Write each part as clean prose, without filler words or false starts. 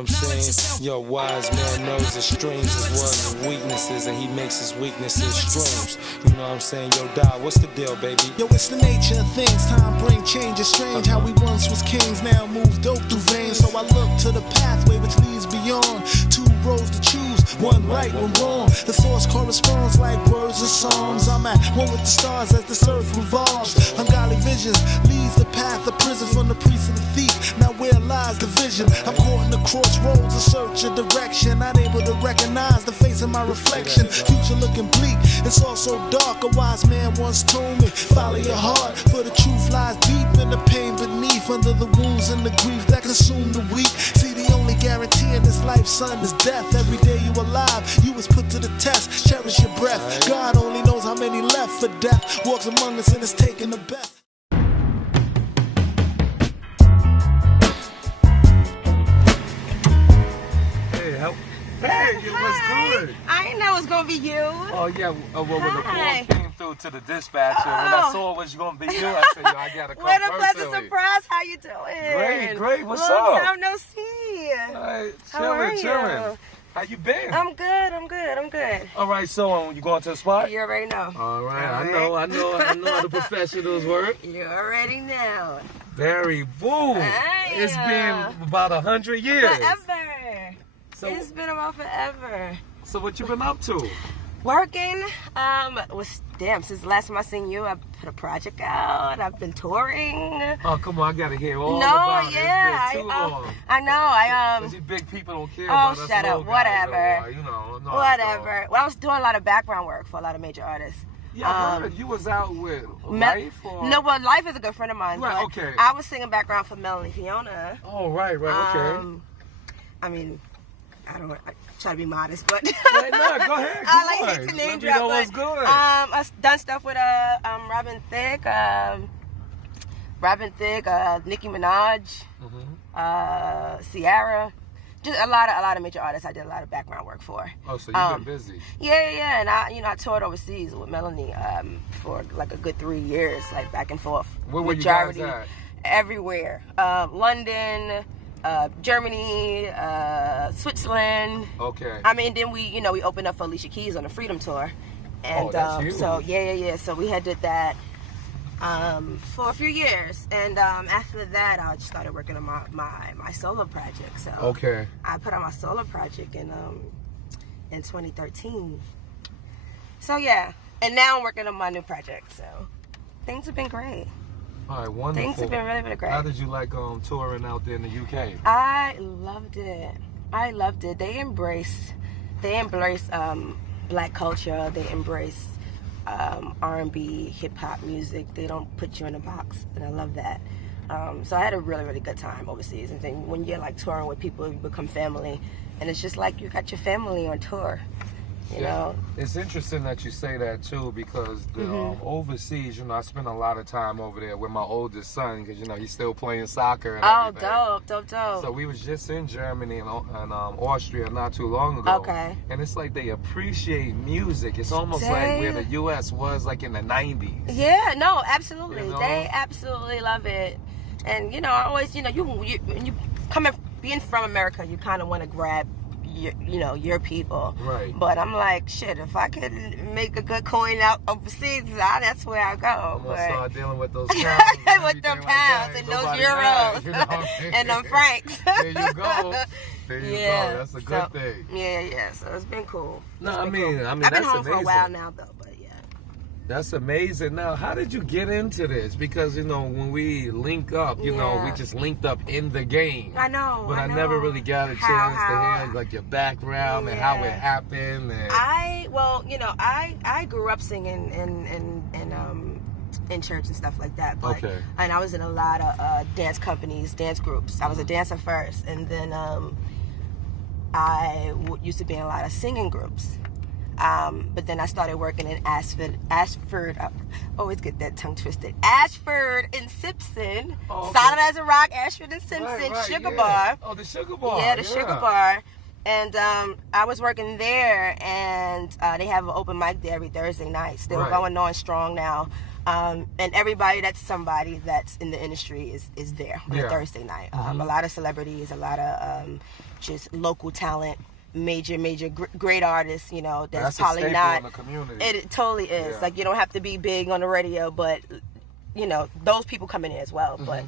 what I'm saying? Yo, wise man knows his strengths as well as his weaknesses, and he makes his weaknesses strengths. You know what I'm saying? Yo, Doc, what's the deal, baby? Yo, it's the nature of things. Time bring change. It's strange how we once was kings, now moves dope through veins. So I look to the pathway which leads beyond. Two roads to choose, one right, one wrong. The thoughts corresponds like words and songs. I'm at one with the stars as this earth revolves. Ungodly visions leads the path of prison from the priest and the thief. Now where lies the vision? I'm caught in the crossroads in search of direction. Not able to recognize the face of my reflection. Future looking bleak, it's all so dark. A wise man once told me, follow your heart, for the truth lies deep in the pain beneath. Under the wounds and the grief that consume the weak. See, the only guarantee in this life, son, is death. Every day you alive, you was put to the test. Cherish your breath. God only knows how many left for death. Walks among us and is taking the best. Hey, it was good. I didn't know it was gonna be you. Oh yeah, well when the call came through to the dispatcher, when I saw it was gonna be you, I said, yo, I gotta come What a personally. pleasant surprise. How you doing? Great. What's Long up? time no see. Alright, How are chilling. How you been? I'm good. All right, so you going to the spot? You already know. All right, I know how the professionals work. You already know. Very boom. It's been about 100 years. Forever. So, It's been about forever. So what you been up to? Working. Since the last time I seen you, I put a project out. I've been touring. Oh, come on, I gotta hear all about it. It's been too long. I know. Because you big people don't care Oh, about us shut little up. guys, Whatever. you know, no, Whatever. Well, I was doing a lot of background work for a lot of major artists. Yeah, I heard you was out with Life or... No, well, Life is a good friend of mine. Right, but okay. I was singing background for Melanie Fiona. Oh, right, okay. I mean, I try to be modest, but Hey, no, go ahead. I like to name drop. What's good. I've done stuff with Robin Thicke, Nicki Minaj, Ciara. Just a lot of major artists I did a lot of background work for. Oh, so you've been busy. Yeah, and I toured overseas with Melanie for like a good 3 years, like back and forth. Where were you guys at? Everywhere. London, Germany, Switzerland. Okay. I mean, then we opened up for Alicia Keys on the Freedom Tour, and that's huge. so yeah. So we had did that for a few years, and after that, I just started working on my solo project. So okay, I put on my solo project in 2013. So yeah, and now I'm working on my new project. So things have been great. All right, wonderful. Things have been really great. How did you like touring out there in the UK? I loved it. They embrace black culture. They embrace R&B, hip hop music. They don't put you in a box, and I love that. So I had a really good time overseas. And then when you're like touring with people, you become family, and it's just like you got your family on tour. You know? It's interesting that you say that too, because the overseas, I spent a lot of time over there with my oldest son, because he's still playing soccer and everything. Dope. So we was just in Germany and Austria not too long ago. Okay. And it's like they appreciate music. It's almost like where the U.S. was like in the 90s. Yeah, no, absolutely. You know? They absolutely love it. And I always, you being from America, you kind of want to grab your people. Right. But I'm like, shit, if I could make a good coin out overseas, that's where I go. I'm going to start dealing with those pounds. With the pounds and those euros and them francs. There you go. There you go. That's a good thing. Yeah. So it's been cool. I mean, I've that's been home amazing. for a while now, though. But yeah. That's amazing. Now, how did you get into this? Because, when we link up, we just linked up in the game. I know. But I never really got a chance to hear, like, your background and how it happened. And... I grew up singing in church and stuff like that. But, and I was in a lot of dance companies, dance groups. I was a dancer first. And then I used to be in a lot of singing groups. But then I started working in Ashford. I always get that tongue twisted. Ashford and Simpson. Solid as a Rock, Ashford and Simpson, Right, Sugar Bar. Oh, the Sugar Bar. Yeah, the Sugar Bar. And I was working there, and they have an open mic there every Thursday night. Still Right. going on strong now. And everybody that's somebody that's in the industry is there on a Thursday night. A lot of celebrities, a lot of just local talent, major great artists. You know, that's probably a staple not in the community. It totally is. Yeah. Like, you don't have to be big on the radio, but you know, those people come in there as well. But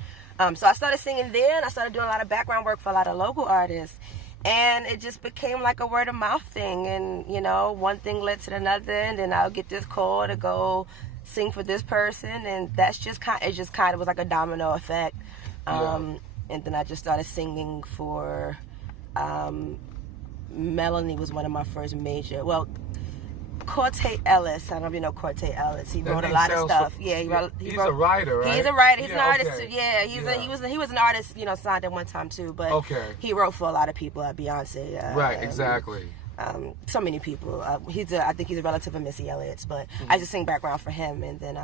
so I started singing there, and I started doing a lot of background work for a lot of local artists. And it just became like a word of mouth thing. And, you know, one thing led to another. And then I'll get this call to go sing for this person. And that's just kind of was like a domino effect. And then I just started singing for Melanie was one of my first major. Well, Corte Ellis. I don't know if you know Corte Ellis. He wrote a lot of stuff. He's a writer, right? He's a writer. He's an artist. Okay. Yeah, he was an artist. You know, signed at one time too. But he wrote for a lot of people. Beyonce. Right. Exactly. So many people. I think he's a relative of Missy Elliott's. But I just sing background for him, and then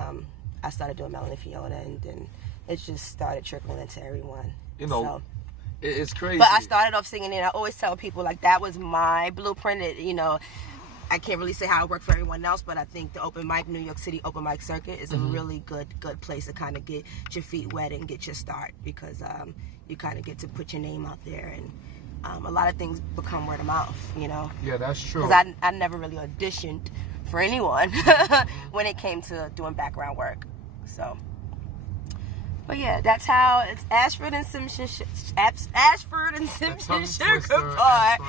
I started doing Melanie Fiona, and then it just started trickling into everyone. You know. So. It's crazy. But I started off singing, and I always tell people, like, that was my blueprint. You know, I can't really say how it worked for everyone else, but I think the open mic, New York City open mic circuit is a really good place to kind of get your feet wet and get your start, because you kind of get to put your name out there, and a lot of things become word of mouth, you know. Yeah, that's true. Because I never really auditioned for anyone when it came to doing background work, so. But yeah, that's how it's Ashford and Simpson Sugar Part.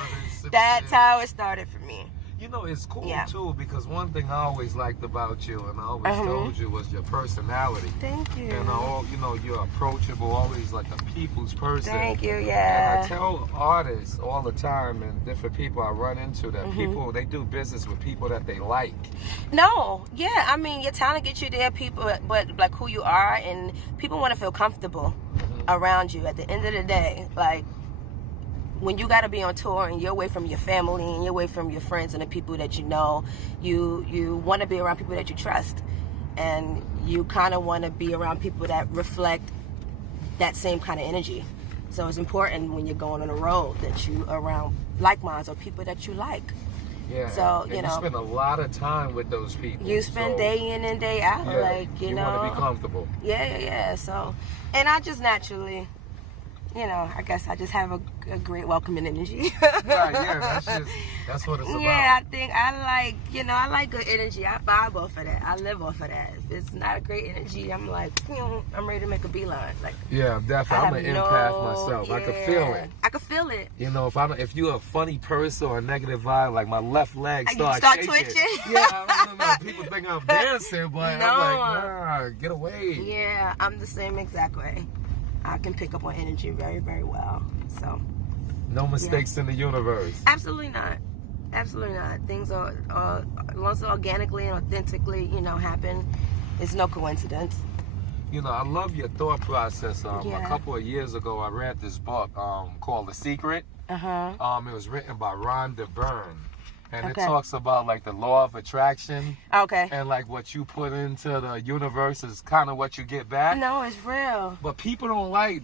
That's how it started for me. You know, it's cool too, because one thing I always liked about you, and I always told you, was your personality. Thank you. And you know, you're approachable, always like a people's person. Thank you. Yeah. And I tell artists all the time, and different people I run into, that people, they do business with people that they like. No, yeah, I mean, your talent gets you there, people, but like who you are, and people want to feel comfortable around you. At the end of the day, like, when you got to be on tour and you're away from your family and you're away from your friends and the people that you know, you want to be around people that you trust, and you kind of want to be around people that reflect that same kind of energy. So it's important when you're going on the road that you around like minds or people that you like. Yeah. So you spend a lot of time with those people. You spend day in and day out, like you know. You want to be comfortable. Yeah. So, and I just naturally, you know, I guess I just have a great welcoming energy. Right, yeah, that's what it's about. Yeah, I think I like good energy. I vibe off of that. I live off of that. If it's not a great energy, I'm like, I'm ready to make a beeline. Like, yeah, definitely. I'm an empath myself. Yeah, I can feel it. I can feel it. You know, if you're a funny person or a negative vibe, like my left leg start shaking. twitching. Yeah, I don't know. People think I'm dancing, but No. I'm like, nah, get away. Yeah, I'm the same exact way. I can pick up on energy very, very well. So. No mistakes in the universe. Absolutely not. Absolutely not. Things are once organically and authentically, you know, happen. It's no coincidence. You know, I love your thought process. A couple of years ago, I read this book called The Secret. It was written by Rhonda Byrne. And it talks about, like, the law of attraction. Okay. And, like, what you put into the universe is kind of what you get back. No, it's real. But people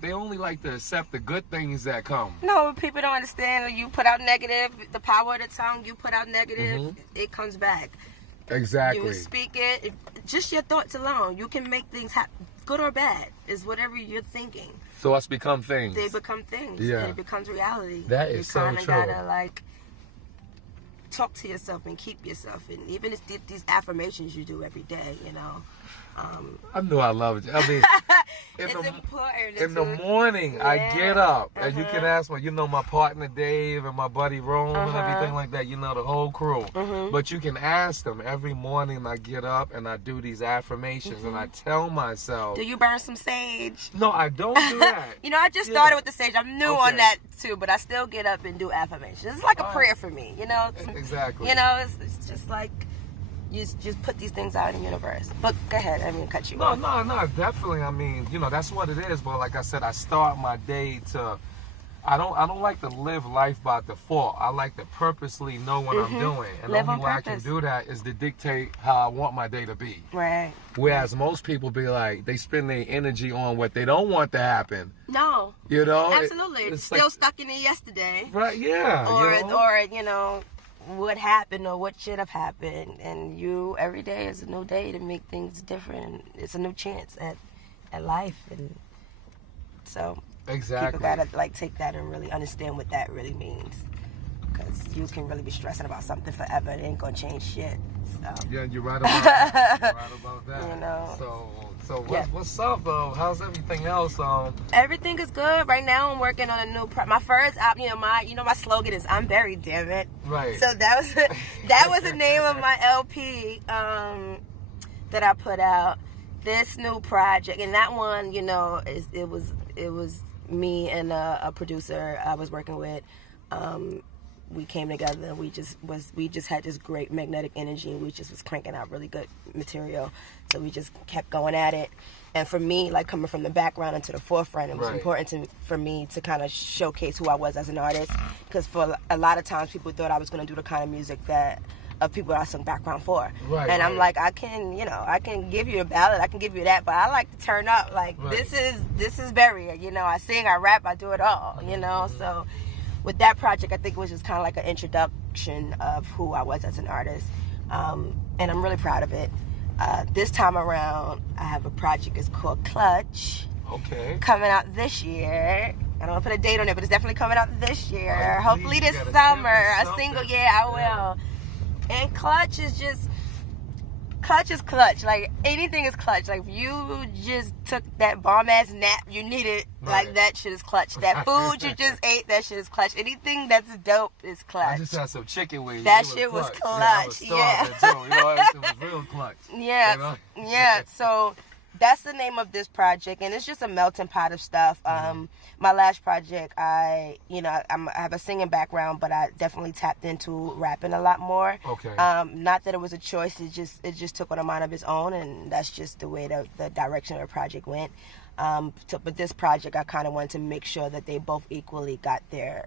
they only like to accept the good things that come. No, people don't understand that you put out negative, the power of the tongue, you put out negative, it comes back. Exactly. You speak it, just your thoughts alone. You can make things happen, good or bad, is whatever you're thinking. Thoughts become things. They become things. Yeah. And it becomes reality. That is so true. You kind of gotta, like, talk to yourself and keep yourself, and even these affirmations you do every day, you know. I knew I loved you. I mean, it's important. In the morning, I get up, and you can ask me, you know, my partner Dave and my buddy Rome and everything like that, you know, the whole crew. But you can ask them every morning. I get up and I do these affirmations, and I tell myself. Do you burn some sage? No, I don't do that. You know, I just started with the sage. I'm new on that too, but I still get up and do affirmations. It's like a prayer for me, you know. Exactly. You know, it's just like. You just put these things out in the universe. But go ahead, I mean, cut you off. No, definitely. I mean, you know, that's what it is. But like I said, I start my day to I don't like to live life by default. I like to purposely know what I'm doing. And the Live only on way I can purpose. do that is to dictate how I want my day to be. Right. Whereas most people be like, they spend their energy on what they don't want to happen. No. You know? Absolutely. It's Still like, stuck in it yesterday. right, yeah. Or, you know? or, you know, what happened or what should have happened. And every day is a new day to make things different. It's a new chance at life. And so Exactly. people gotta like take that and really understand what that really means. Because you can really be stressing about something forever. It ain't gonna change shit. So. Yeah, you're right about that. You're right about that. You know. So Yeah. what's up though? How's everything else? Everything is good right now. I'm working on a new my first album. My slogan is "I'm buried, damn it." Right. So that was the name of my LP that I put out. This new project, and that one, it was me and a producer I was working with. We came together and we just had this great magnetic energy, and we just was cranking out really good material. So we just kept going at it. And for me, like coming from the background into the forefront, it was Right. important for me to kind of showcase who I was as an artist. Because for a lot of times, people thought I was going to do the kind of music of people that I sung background for. Right, and I'm right. like, I can give you a ballad, I can give you that, but I like to turn up. Like Right. this is Barry. I sing, I rap, I do it all. So. With that project, I think it was just kind of like an introduction of who I was as an artist. And I'm really proud of it. This time around, I have a project. It's called Clutch. Okay. Coming out this year. I don't want to put a date on it, but it's definitely coming out this year. Oh, Hopefully please, this you gotta summer. send me A single, something. yeah, I Yeah. will. And Clutch is just... Clutch is clutch. Like, anything is clutch. Like, if you just took that bomb-ass nap you needed, Right. like, that shit is clutch. That food you just ate, that shit is clutch. Anything that's dope is clutch. I just had some chicken wings. That It shit was Yeah, I was clutch, starving too. It was real clutch. Yeah, You know? yeah. So that's the name of this project, and it's just a melting pot of stuff. My last project, I have a singing background, but I definitely tapped into rapping a lot more. Okay. Not that it was a choice; it just took on a mind of its own, and that's just the way the direction of the project went. But this project, I kind of wanted to make sure that they both equally got their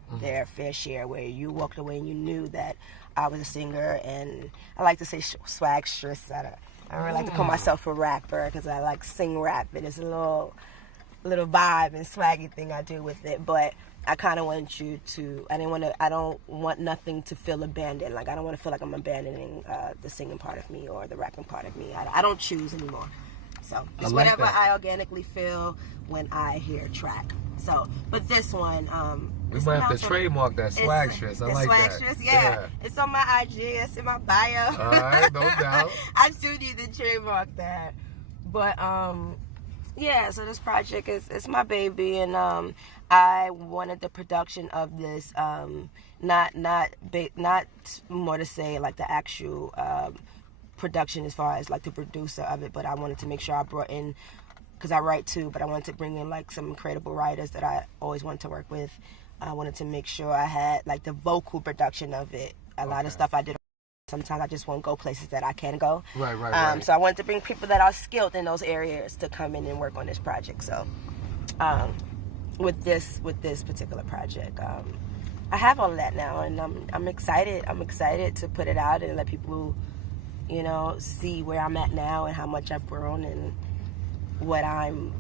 fair share, where you walked away and you knew that I was a singer, and I like to say Swagstress. I don't really like to call myself a rapper because I like sing rap, and it's a little vibe and swaggy thing I do with it. But I kind of want you to. I don't want nothing to feel abandoned. Like I don't want to feel like I'm abandoning the singing part of me or the rapping part of me. I don't choose anymore. So it's like whatever that. I organically feel when I hear a track. So, but this one, We might have to trademark that Swagstress. I like that. Swagstress, yeah. It's on my IG. It's in my bio. All right, no doubt. I do need to trademark that. But yeah. So this project is my baby, and I wanted the production of this not more to say like the actual production as far as like the producer of it, but I wanted to make sure I brought in, because I write too, but I wanted to bring in like some incredible writers that I always wanted to work with. I wanted to make sure I had like the vocal production of it. A lot of stuff I did. Sometimes I just won't go places that I can go. Right. So I wanted to bring people that are skilled in those areas to come in and work on this project. So with this particular project, I have all of that now, and I'm excited. I'm excited to put it out and let people, see where I'm at now and how much I've grown and what I'm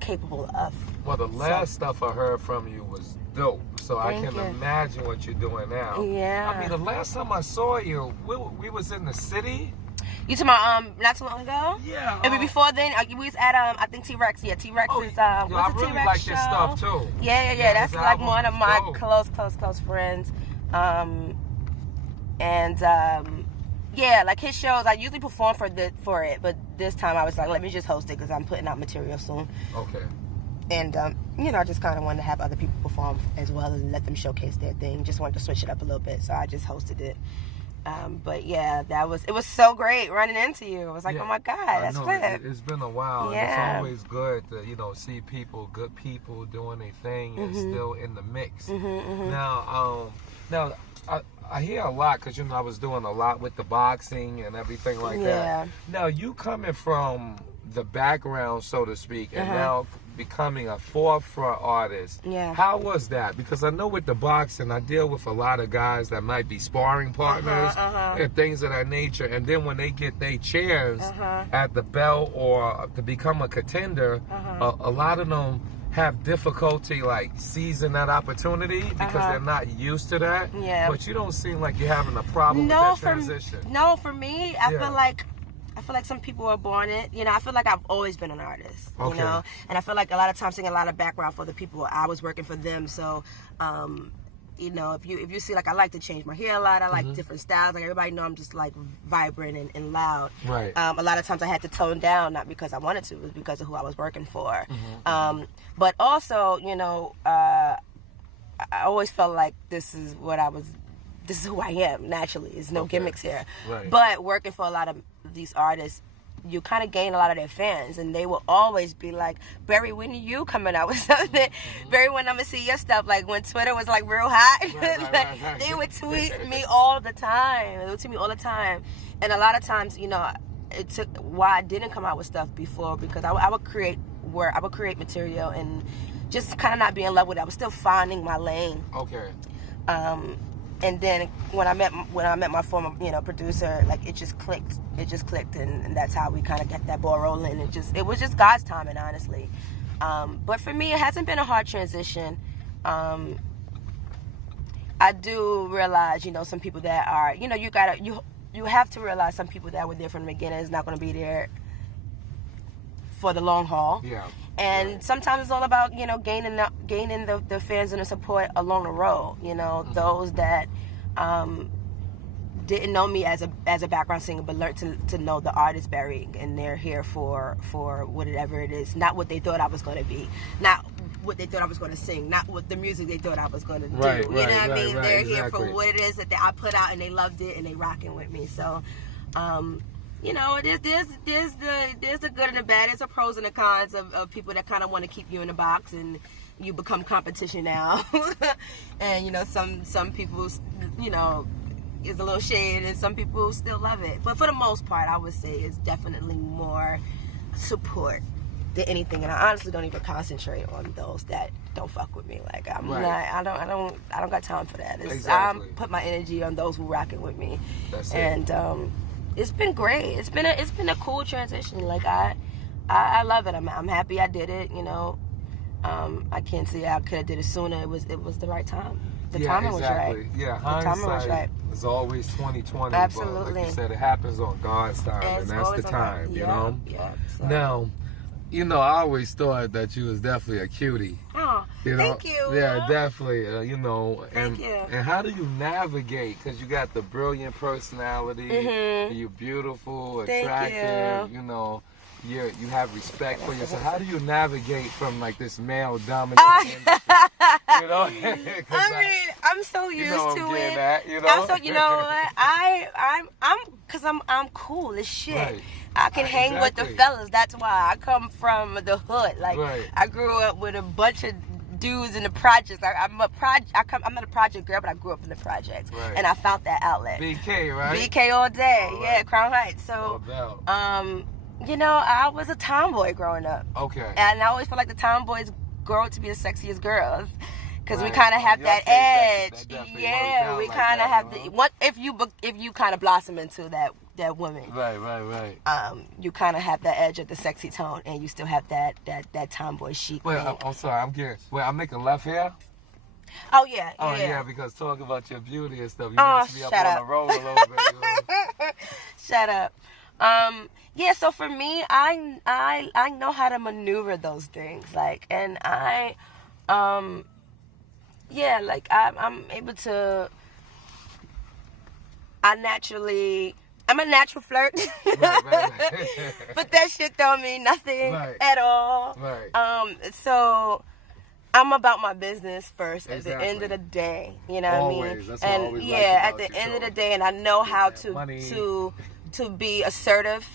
capable of. Well, the last stuff I heard from you was dope, so I Thank can you. imagine what you're doing now. Yeah. I mean, the last time I saw you, we was in the city. You talking about not too long ago? Yeah. And before then, we was at I think T-Rex. Yeah, T-Rex is I what's the really T-Rex like show? this stuff too. Yeah. That's this like album one of is my dope. close friends. Yeah, like his shows, I usually perform for it, but this time I was like, let me just host it because I'm putting out material soon. Okay. And I just kind of wanted to have other people perform as well and let them showcase their thing. Just wanted to switch it up a little bit, so I just hosted it. But yeah, it was so great running into you. I was like, oh my God, I that's know, Flip. It's been a while. Yeah. And it's always good to see good people doing their thing and still in the mix. Now, I hear a lot because I was doing a lot with the boxing and everything like that. Now you coming from the background, so to speak, and now becoming a forefront artist. Yeah. How was that? Because I know with the boxing, I deal with a lot of guys that might be sparring partners and things of that nature. And then when they get their chance at the belt or to become a contender, a lot of them have difficulty like seizing that opportunity because they're not used to that. Yeah. But you don't seem like you're having a problem with that transition. No, for me, I feel like some people are born it. You know, I feel like I've always been an artist. You know, and I feel like a lot of times seeing a lot of background for the people I was working for them. So, you know, if you see, like, I like to change my hair a lot. I like different styles. Like, everybody know I'm just like vibrant and loud. Right. A lot of times I had to tone down, not because I wanted to, it was because of who I was working for. But also, you know, I always felt like this is who I am naturally. There's no gimmicks here. Right. But working for a lot of these artists, you kind of gain a lot of their fans, and they will always be like, Barry, when are you coming out with something? Barry, when I'm gonna see your stuff? Like when Twitter was like real hot, they would tweet me all the time. They would tweet me all the time, and a lot of times, you know, it took why I didn't come out with stuff before, because I would create material and just kind of not be in love with it. I was still finding my lane. Okay. And then when I met my former, you know, producer, like it just clicked, and that's how we kind of got that ball rolling. It was just God's timing, honestly. But for me, it hasn't been a hard transition. I do realize, you know, some people that are, you know, you have to realize some people that were there from the beginning is not going to be there for the long haul. Yeah. And sometimes it's all about, you know, gaining the fans and the support along the road. You know, those that didn't know me as a background singer, but learned to know the artist Barry, and they're here for whatever it is, not what they thought I was going to be, not what they thought I was going to sing, not what the music they thought I was going to do. You know what I mean? They're here for what it is that I put out, and they loved it, and they rocking with me. So. You know, there's the good and the bad. There's the pros and the cons of people that kind of want to keep you in a box, and you become competition now. And you know, some people, you know, is a little shade, and some people still love it. But for the most part, I would say it's definitely more support than anything. And I honestly don't even concentrate on those that don't fuck with me. Like I don't got time for that. I put my energy on those who rocking with me. That's it. And it's been great. It's been a cool transition. Like I love it. I'm happy I did it. You know, I can't say I could have did it sooner. It was the right time. The timing was right. Yeah, hindsight is always 20/20. Absolutely. But like you said, it happens on God's time, and that's the time. You know. Yeah. So. Now, you know, I always thought that you was definitely a cutie. Oh, you know? Thank you. Yeah, definitely. You know, thank you. And how do you navigate? Because you got the brilliant personality. You're beautiful, attractive. You know, you have respect for yourself. How do you navigate from like this male dominant industry? You know, I mean, I'm so used to it. That, you know? I'm so, you know what? Because I'm cool as shit. Right. I can hang with the fellas. That's why I come from the hood. Like I grew up with a bunch of dudes in the projects. I'm not a project girl, but I grew up in the projects, and I found that outlet. BK, right? BK all day. Yeah, Crown Heights. So, you know, I was a tomboy growing up. Okay. And I always feel like the tomboys grow up to be the sexiest girls. Because we kind of have that edge. Yeah, we kind of have the. What if you kind of blossom into that woman? Right. You kind of have that edge of the sexy tone, and you still have that tomboy chic. Wait, I'm sorry. I'm curious. Wait, I'm making left here. Oh yeah. Oh yeah, because talking about your beauty and stuff, you must be up on the road a little bit. You know? Shut up. Yeah. So for me, I know how to maneuver those things. Like, and yeah, like I'm able to. I'm a natural flirt, but that shit don't mean nothing at all. Right. So I'm about my business first. At the end of the day, you know what I mean. That's and yeah, at the end of the day, and I know how to be assertive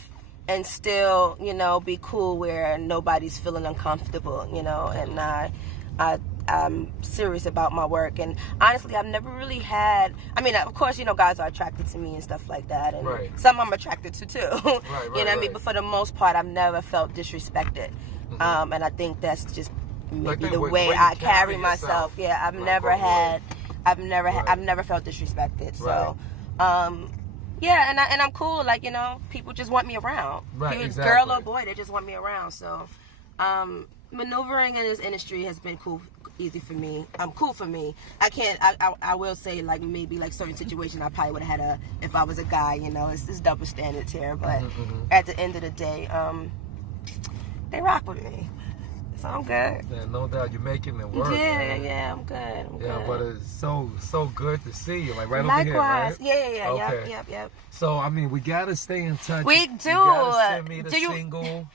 and still, you know, be cool where nobody's feeling uncomfortable, you know, and I I'm serious about my work. And honestly, I've never really had, I mean, of course, you know, guys are attracted to me and stuff like that, and some I'm attracted to too. You know what I mean? But for the most part, I've never felt disrespected. And I think that's just maybe the way I carry myself. Yeah, I've never felt disrespected. So, yeah, and I'm cool. Like, you know, people just want me around. Girl or boy, they just want me around. So, maneuvering in this industry has been easy for me. Cool for me. I will say, like, maybe like certain situations I probably would have had if I was a guy. You know, it's double standards here. But at the end of the day, they rock with me. So I'm good. Yeah, no doubt, you're making it work. Yeah, I'm good. I'm good. But it's so good to see you. Like right Likewise. over here, right? Yeah. Okay. Yep. So I mean, we gotta stay in touch. We do. You gotta send me the single.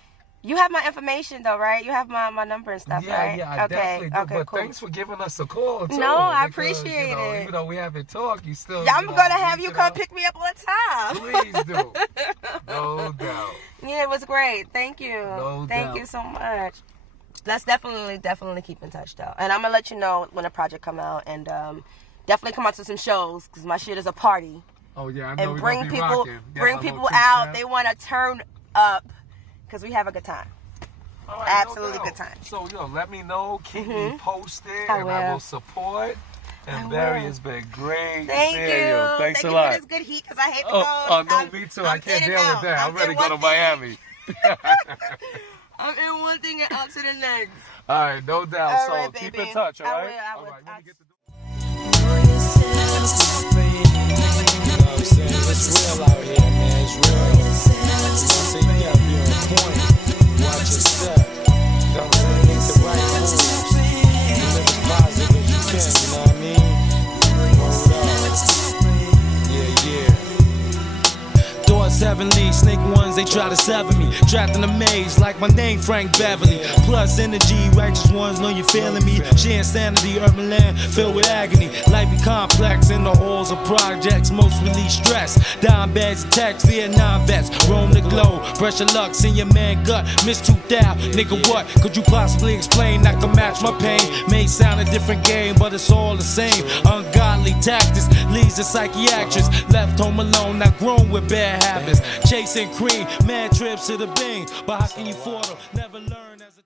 You have my information though, right? You have my number and stuff, right? Yeah, I definitely do. But cool. Thanks for giving us a call too. No, I because, appreciate it. Even though we haven't talked, you still. Yeah, I'm gonna have you come pick me up on time. Please do. No doubt. Yeah, it was great. Thank you. No doubt. Thank you so much. Let's definitely keep in touch though, and I'm gonna let you know when the project come out, and definitely come out to some shows because my shit is a party. Oh yeah, I know. And bring people out. They want to turn up because we have a good time. All right, absolutely good time. So let me know, keep me posted, I will support. And Barry, it's been great Thank seeing you. Thanks a lot. Thank you for this good heat because I hate to go. Oh no, me too. I can't deal with that. I'm ready to go to Miami. I'm in one thing and out to the next. All right, no doubt. All so right, keep baby. in touch, all right? I will. All right, let me get the You know what I'm saying? It's real out here, man. It's real. So you gotta be on point. Watch your step. You know what I'm saying? Make the right moves. Live as positive as you can, you know what I mean? Yeah. Doors 7 leads, snake ones, they try to sever me. Trapped in a maze like my name, Frank Beverly. Plus energy, righteous ones know you feeling me. She insanity, urban land filled with agony. Life be complex in the halls of projects, most release stress. Dime bags of text, Vietnam vets, roam the globe. Pressure lux in your man gut, miss 2000. Nigga, what could you possibly explain that could match my pain? May sound a different game, but it's all the same. Ungodly tactics leads to psychiatrists. Left home alone, not grown with bad habits. Chasing cream, mad trips to the bing. But how can you afford them? Never learn as a